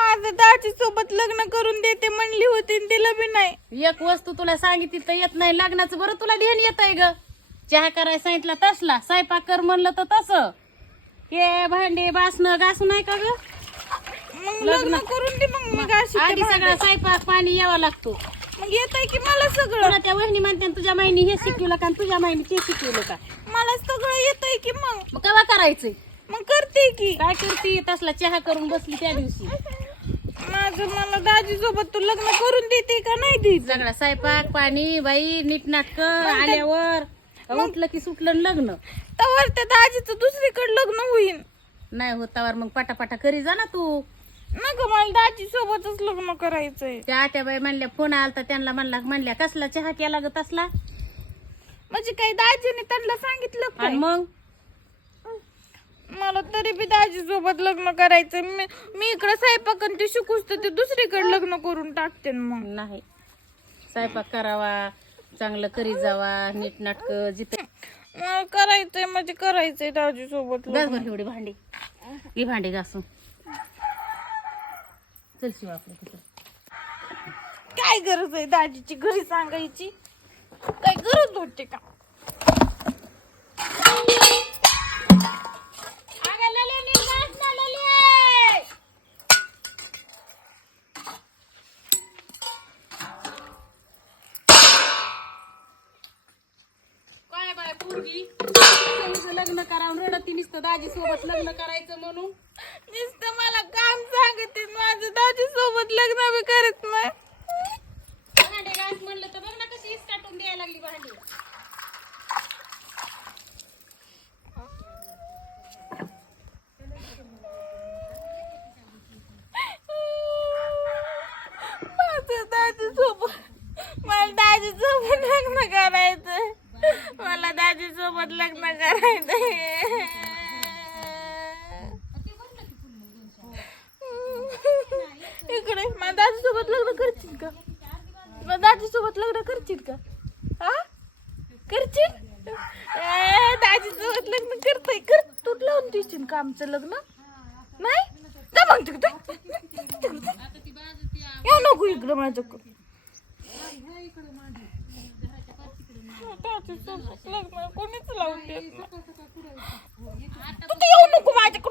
माझं दाजी सोबत लग्न करून देते म्हणली होती आणि दिलं बी नाही. एक वस्तू तुला सांगितली तर येत नाही. लग्नाचं बरं तुला ध्यान येत आहे ग. चहा करायला सांगितलं तसला. स्वयंपाक कर म्हणलं तर तसं. हे भांडे बासणं घासू नाही का ग? मग लग्न करून दे मग मी ते आधी. सगळा स्वयंपाक पाणी यावा लागतो. मग येत आहे की मला सगळं? तुला त्या वहिनी म्हणते ना, तुझ्या माईनी हे शिकवलं का आणि तुझ्या माईनी ते शिकवलं का? मला सगळं येत आहे की मग? मग केव्हा करायचंय? मग करते की. काय करते? तसला चहा करून बसली त्या दिवशी. माझं मला दाजी सोबत तू लग्न करून देते का नाही देत? सगळा स्वयंपाक पाणी बाई नीटनाटक आल्यावर. उठलं की सुटलं लग्न. तवर त्या दाजीचं दुसरीकडे लग्न होईल नाही होतावर मग पटापटा करी जा ना तू. नका मला दाजी सोबतच लग्न करायचंय. त्या आत्याबाई म्हणल्या फोन आलता त्यांना म्हणला म्हणल्या कसला चहा केला ग तसला? म्हणजे काही दाजीने त्यांना सांगितलं आणि काय? मग? मला तरी बी दाजी सोबत लग्न करायचं मी मी इकडे स्वयंपाक ते शिकूच तर ते दुसरीकडे लग्न करून टाकते न मग. नाही. स्वयंपाक करावा चांगलं करीत जावा नीटनाटक जिथं मला करायचंय म्हणजे करायचंय दाजी सोबत घास एवढी भांडी. ही भांडी घासून चल शिवा आपलं तिथं. काय गरज आहे दाजीची? घरी सांगायची? काय गरज होते का? पोरगी तुझं लग्न करावं रडती नुसतं दाजी सोबत लग्न करायचं म्हणून. नुसतं मला काम सांगते माझं दाजी सोबत लग्न बी करत नाही. भांडे घास म्हणलं तर बघ ना कशी काटून द्यायला लागली भांडी. माझं दाजी सोबत मला दाजी सोबत लग्न करायचंय मला दाजी सोबत लग्न करायचंय इकडे माझ्या दाजी सोबत लग्न करशील का? माझ्या दाजी सोबत लग्न करशील का? हा? करशील? दाजी सोबत लग्न करताय. कर. तू लावून देशील का आमचं लग्न? नाही? जा मग तिकडे. येऊ नको इकडं माझ्याकडं. कोणीच लावून देत नाही. तू येऊ नको माझ्याकडं